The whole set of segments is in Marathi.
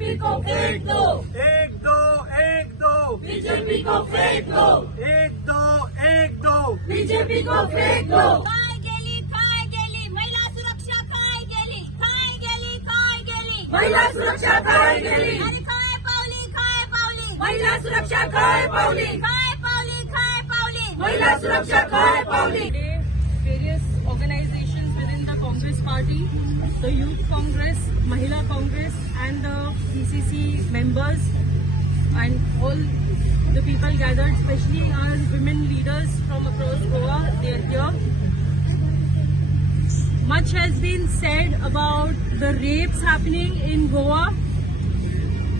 बीजेपी को फेंक दो, एक दो एक दो, बीजेपी को फेंक दो, एक दो एक दो, बीजेपी को फेंक दो। काय गेली महिला सुरक्षा काय गेली महिला सुरक्षा काय गेली, अरे काय पावली महिला सुरक्षा काय पावली, महिला सुरक्षा काय पावली। Various organizations within the Congress party, the Youth Congress, Mahila Congress and the PCC members and all the people gathered, especially our women leaders from across Goa, they are here. Much has been said about the rapes happening in Goa,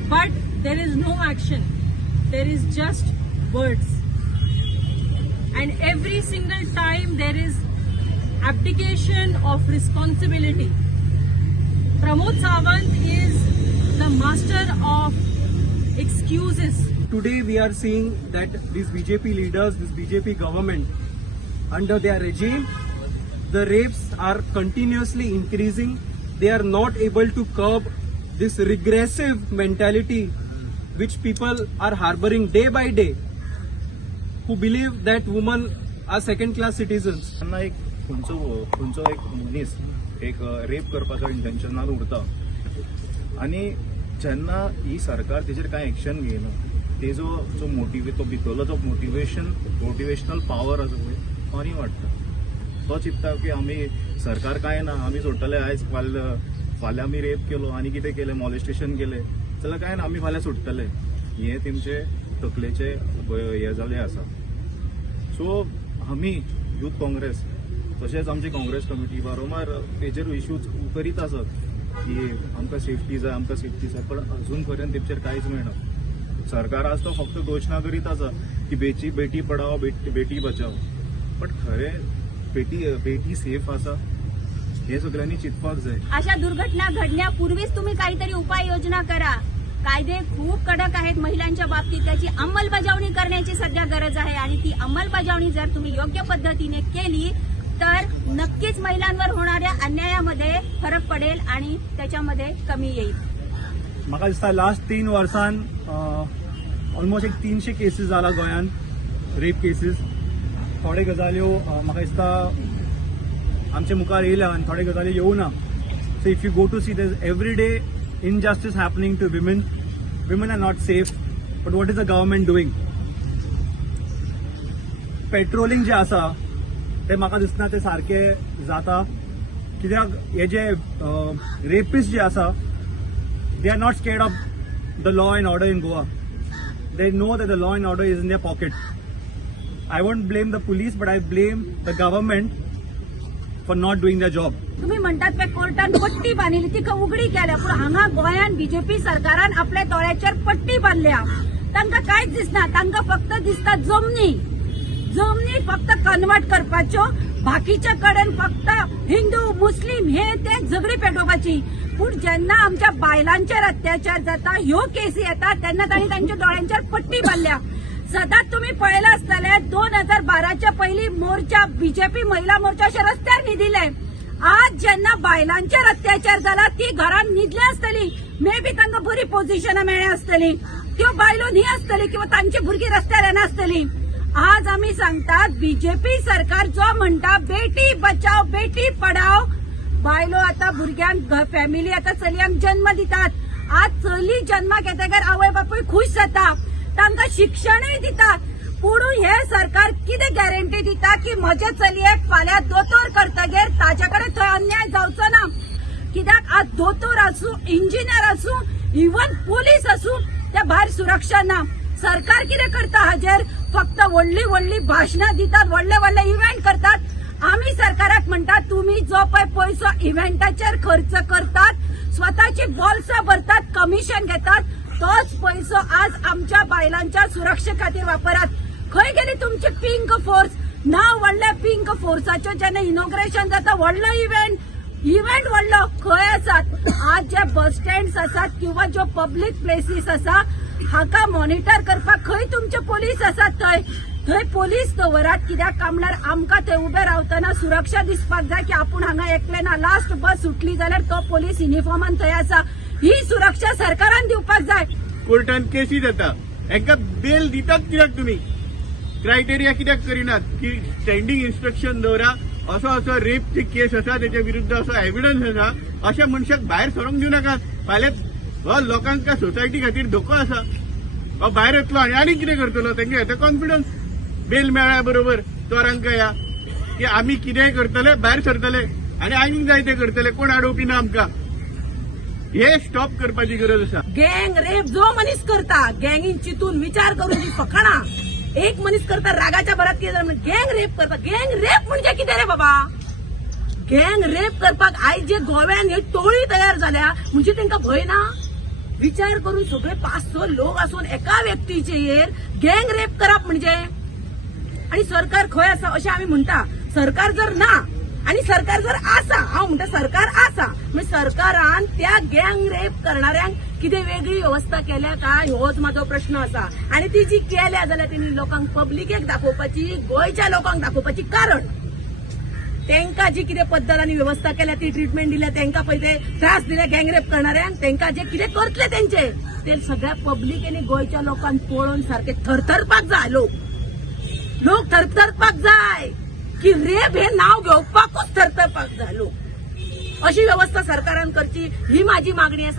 but there is no action. There is just words. And every single time there is abdication of responsibility. Pramod Sawant is the master of excuses. Today we are seeing that these BJP leaders, this BJP government, under their regime, the rapes are continuously increasing. They are not able to curb this regressive mentality which people are harboring day by day, who believe that women are second class citizens. त्यांना एक खंयचो एक मनीस एक रेप करपाचो इंटेन्शनान उरता आनी जेन्ना ही सरकार तेजेर कांय एक्शन घेयना, तेजो जो तो भितरलो जो मोटिवेशनल पावर आसा पळय तो आनी वाडटा। तो चिंतता की आमी सरकार कांय ना, आमी सोडटले आयज फाल्यां आमी रेप केलो आनी कितें केलें, मॉलेस्टेशन केलें जाल्यार कांय ना, आमी फाल्यां सुट्टले। हे तेमचे तकलेचे हे जाल्ले आसा। सो आमी यूथ काँग्रेस तशेंच आमची काँग्रेस कमिटी वारंवार तेजेर इश्यूज करीत आसात की आमकां सेफ्टी जाय, पण अजून पर्यंत तेचेर कांयच मेळना। सरकार आज तो फक्त घोशणा करीत आसा की बेटी पढाओ बेटी बचाओ, पण खरें बेटी सेफ आसा हे सगळ्यांनी चिंतपाक जाय। अशा दुर्घटना घडण्यापूर्वीच तुम्ही काहीतरी उपाययोजना करा। कायदे खूप कडक आहेत महिलांच्या बाबतीत, त्याची अंमलबजावणी करण्याची सध्या गरज आहे आणि ती अंमलबजावणी जर तुम्ही योग्य पद्धतीने केली तर नक्कीच महिलांवर होणाऱ्या अन्यायामध्ये फरक पडेल आणि त्याच्यामध्ये कमी येईल। म्हाका दिसता लास्ट 3 वर्सान ऑलमोस्ट एक 300 केसीस जाला गोंयान, रेप केसीस। थोडे गजाल्यो म्हाका दिसता आमचे मुखार येयल्या आनी थोडे गजाली येवना। So if you go to see there every day injustice happening to women. Women are not safe. But what is the government doing? Patrolling जे आसा ते म्हाका दिसना ते सारखे जाता, कित्याक हे जे रेपिस्ट जे आसा they are not scared of the law and order in Goa. They know that the law and order is in their pocket. I won't blame the police, but I blame the government for not doing their job. तुम्ही म्हणतात की कोर्टान पट्टी बांधिली, ती उघडी केल्या, पण हांगा गोंयान बीजेपी सरकारान आपल्या दोळ्याचेर पट्टी बांधल्या। तांकां कांयच दिसना, तांकां फक्त दिसता जमनी फक्त कन्वर्ट करपाच्यो, बाकीच्या कडेन फक्त हिंदू मुस्लिम हे ते झगडी पेटोवपाची। पूण जेन्ना आमच्या बायलांचेर अत्याचार जाता, ह्यो केसी येतात, तेन्ना तांणी तांच्या दोळ्यांचेर पट्टी बांधल्या। सदांच तुम्ही पळयला आसतले 2012च्या पयलीं मोर्चा बीजेपी महिला मोर्चा अशे रस्त्यार न्हिदिले। आज जेन्ना बायलांचेर अत्याचार जाला ती घरान न्हिदली आसतली, मे बी तांकां बरी पोझिशनां मेळ्ळी आसतली, त्यो बायलो न्ही आसतली किंवा तांची भुरगीं रस्त्यार येनासतली। आज आमी सांगतात बीजेपी सरकार जो म्हणटा बेटी बचाव बेटी पढाओ, बायलो आता भुरग्यांक फॅमिली आता चलयांक जन्म दितात। आज चली जन्माक येतकीर आवय बापूय खुश जाता, तांकां शिक्षणय दितात, पूण हे सरकार कितें गॅरंटी दिता की म्हजे चलयेक फाल्यां दोतोर करतकीर ताचे कडेन थंय अन्याय जावचो ना? कित्याक आज दोतोर आसूं, इंजिनियर आसूं, इवन पोलीस आसूं, त्या भायर सुरक्षा ना। सरकार कितें करता हाजेर? फक्त व्हडली भाशणां दितात, व्हडले इव्हेंट करतात। आमी सरकाराक म्हणटात तुम्ही जो पळय पैसो इव्हेंटाचेर खर्च करतात, स्वताची बॉल्सां भरतात, कमिशन घेतात, तोच पैसो आज आमच्या बायलांच्या सुरक्षे खातीर वापरात। खंय गेली तुमची पिंक फोर्स? नाव व्हडले पिंक फोर्साचें जेन्ना इनॉग्रेशन जाता, व्हडलो इव्हेंट व्हडलो खंय आसात? आज जे बस स्टँड्स आसात किंवा ज्यो पब्लीक प्लेसीस आसा हाका मॉनिटर करपाक खंय तुमचे पोलीस आसात? थंय पोलीस दवरात, कित्याक काय म्हणल्यार आमकां थंय उबे रावतना सुरक्षा दिसपाक जाय की आपूण हांगा एकले ना। लास्ट बस सुटली जाल्यार तो पोलीस युनिफॉर्मान थंय आसा। ही सुरक्षा सरकारान दिवपाक जाय. कोर्टान केसी जाता हांकां बेल दितात कित्याक तुमी क्रायटेरिया कित्याक करिनात की स्टँडींग इन्स्ट्रक्शन दवरा असो रेपची केस आसा तेच्या विरुद्ध असो एव्हिडन्स आसा अशा मनशाक भायर सरोंक दिव नाकात. फाल्यां हो लोकांक सोसायटी खातीर धोको आसा. हो भायर येतलो आनी कितें करतलो तांकां येता कॉन्फिडन्स बेल मेळ्ळ्या बरोबर चोरांक या की आमी कितेंय करतले भायर सरतले आनी आनीक जाय ते करतले कोण अडोवपी ना आमकां. हे स्टॉप करपाची गरज आसा. गँग रेप जो मनीस करता गँगीन चितून विचार करून जी फकाणां एक मनीस करता रागाच्या भरात कितें गँग रेप करता. गँग रेप म्हणजे कितें रे बाबा. गँग रेप करपाक आयज जे गोव्यान हे टोळी तयार जाल्या म्हणजे तांकां भंय ना. विचार करून सगळे 5-6 लोक आसून एका व्यक्तीचेर गँग रेप करप म्हणजे. आणि सरकार खंय आसा अशें आमी म्हणटा. सरकार जर ना आणि सरकार जर आसा हांव म्हणटा सरकार आसा म्हणजे सरकारान त्या गँग रेप करणाऱ्यांक कितें वेगळी व्यवस्था केल्या काय होच म्हाजो प्रश्न आसा. आणि ती जी केल्या जाल्यार तेणी लोकांक पब्लिकेक दाखोवपाची गोंयच्या लोकांक दाखोवपाची कारण तांकां जी कितें पद्दत आनी व्यवस्था केल्या ती ट्रिटमेंट दिल्या तांकां पयले त्रास दिले गँग रेप करणाऱ्यांक तांकां जे कितें करतले तेंचे ते सगळ्या पब्लिकेनी गोंयच्या लोकांक पळोवन सारखे थरथरपाक जाय. लोक थरथरपाक जाय की रेप हे नाव घेवपाकूच थरथरपाक जाय लोक. अशी व्यवस्था सरकारान करची ही माझी मागणी आसा.